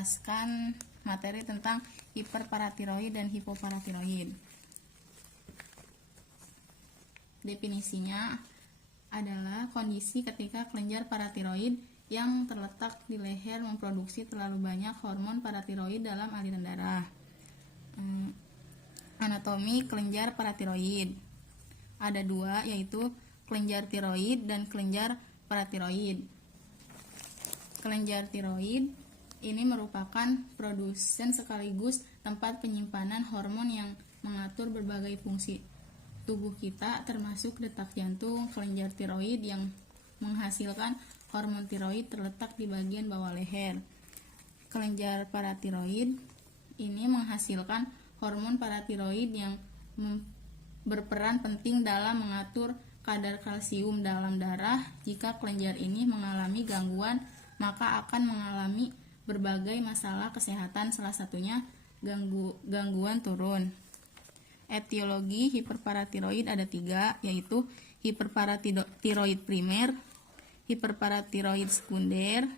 menjelaskan materi tentang hiperparatiroid dan hipoparatiroid. Definisinya adalah kondisi ketika kelenjar paratiroid yang terletak di leher memproduksi terlalu banyak hormon paratiroid dalam aliran darah. Anatomi kelenjar paratiroid ada dua, yaitu kelenjar tiroid dan kelenjar paratiroid. Kelenjar tiroid ini merupakan produsen sekaligus tempat penyimpanan hormon yang mengatur berbagai fungsi tubuh kita, termasuk detak jantung. Kelenjar tiroid yang menghasilkan hormon tiroid terletak di bagian bawah leher. Kelenjar paratiroid ini menghasilkan hormon paratiroid yang berperan penting dalam mengatur kadar kalsium dalam darah. Jika kelenjar ini mengalami gangguan, maka akan mengalami berbagai masalah kesehatan, salah satunya gangguan turun. Etiologi hiperparatiroid ada tiga, yaitu hiperparatiroid primer, hiperparatiroid sekunder,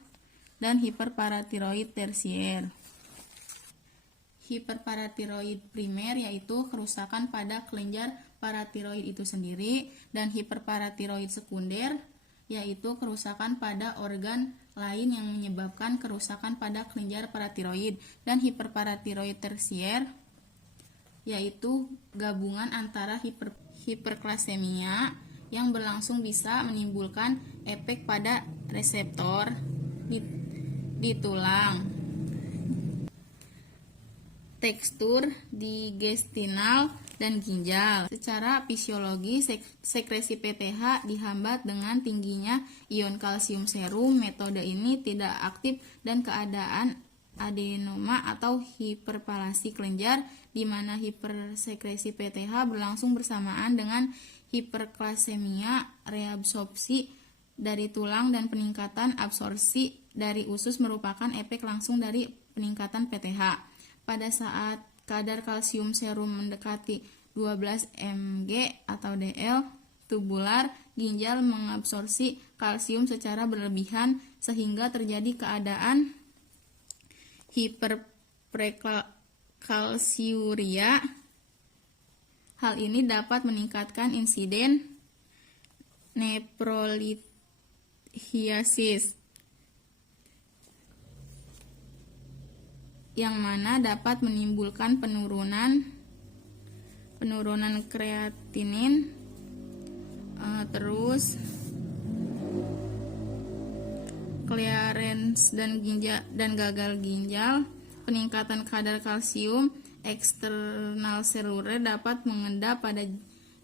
dan hiperparatiroid tersier. Hiperparatiroid primer yaitu kerusakan pada kelenjar paratiroid itu sendiri, dan hiperparatiroid sekunder yaitu kerusakan pada organ lain yang menyebabkan kerusakan pada kelenjar paratiroid, dan hiperparatiroid tersier yaitu gabungan antara hiperklasemia yang berlangsung bisa menimbulkan efek pada reseptor di tulang, tekstur digestinal, dan ginjal. Secara fisiologi, sekresi PTH dihambat dengan tingginya ion kalsium serum. Metode ini tidak aktif dan keadaan adenoma atau hiperplasi kelenjar, di mana hipersekresi PTH berlangsung bersamaan dengan hiperklasemia, reabsorpsi dari tulang dan peningkatan absorpsi dari usus merupakan efek langsung dari peningkatan PTH. Pada saat kadar kalsium serum mendekati 12 mg atau dl, tubular ginjal mengabsorpsi kalsium secara berlebihan sehingga terjadi keadaan hiperprekalsiuria. Hal ini dapat meningkatkan insiden nefrolithiasis, yang mana dapat menimbulkan penurunan kreatinin, terus clearance dan gagal ginjal. Peningkatan kadar kalsium eksternal seluler dapat mengendap pada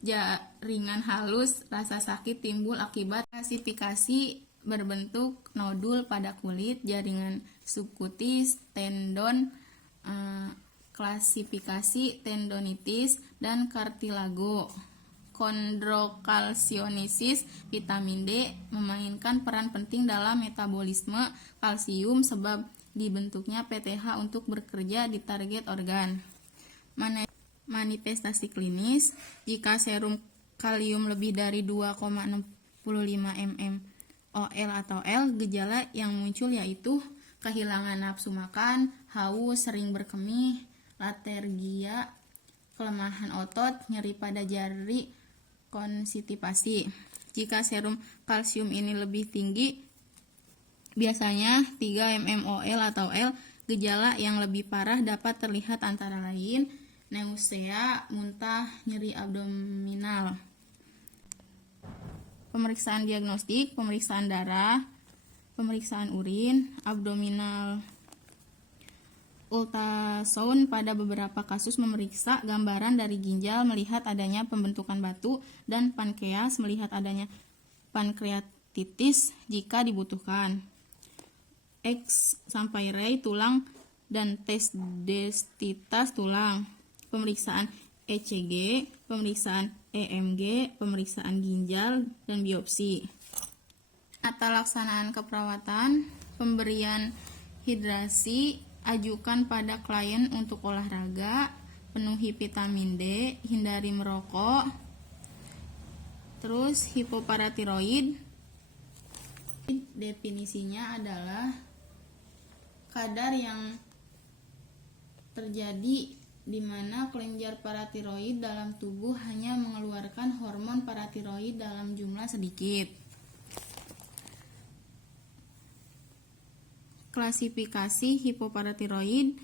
jaringan halus. Rasa sakit timbul akibat klasifikasi berbentuk nodul pada kulit, jaringan subkutis, tendon, klasifikasi tendonitis, dan kartilago. Kondrokalsionisis. Vitamin D memainkan peran penting dalam metabolisme kalsium sebab dibentuknya PTH untuk bekerja di target organ. Manifestasi klinis: jika serum kalium lebih dari 2,65 mmol atau L, gejala yang muncul yaitu kehilangan nafsu makan, haus, sering berkemih, latergia, kelemahan otot, nyeri pada jari, konstipasi. Jika serum kalsium ini lebih tinggi, biasanya 3 mmol atau L, gejala yang lebih parah dapat terlihat antara lain nausea, muntah, nyeri abdominal. Pemeriksaan diagnostik: pemeriksaan darah, pemeriksaan urin, abdominal ultrasound. Pada beberapa kasus memeriksa gambaran dari ginjal, melihat adanya pembentukan batu, dan pankreas, melihat adanya pankreatitis jika dibutuhkan. X-ray tulang dan tes densitas tulang. Pemeriksaan ECG, pemeriksaan EMG, pemeriksaan ginjal, dan biopsi. Tata laksanaan keperawatan: pemberian hidrasi, ajukan pada klien untuk olahraga, penuhi vitamin D, hindari merokok. Terus hipoparatiroid, definisinya adalah kadar yang terjadi di mana kelenjar paratiroid dalam tubuh hanya mengeluarkan hormon paratiroid dalam jumlah sedikit. Klasifikasi hipoparatiroid: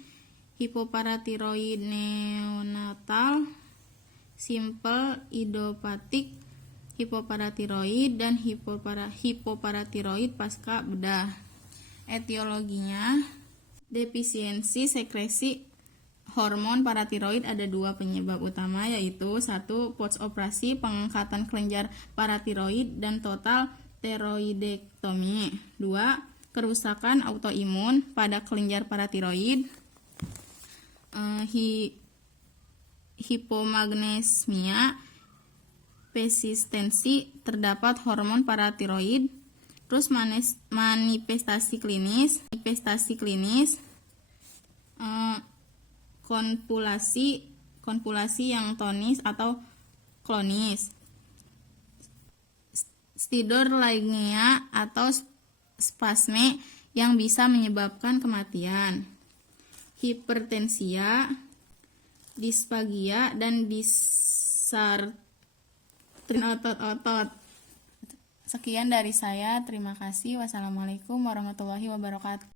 hipoparatiroid neonatal, simple idiopathic hipoparatiroid, dan hipoparatiroid pasca bedah. Etiologinya, defisiensi sekresi hormon paratiroid ada dua penyebab utama, yaitu 1. Post operasi pengangkatan kelenjar paratiroid dan total tiroidektomi. 2. Kerusakan autoimun pada kelenjar paratiroid, hipomagnesemia, persistensi terdapat hormon paratiroid. Terus manifestasi klinis, konvulsi yang tonis atau klonis, stidorlagia atau spasme yang bisa menyebabkan kematian, hipertensia, disfagia, dan disartrin otot-otot. Sekian dari saya, terima kasih. Wassalamualaikum warahmatullahi wabarakatuh.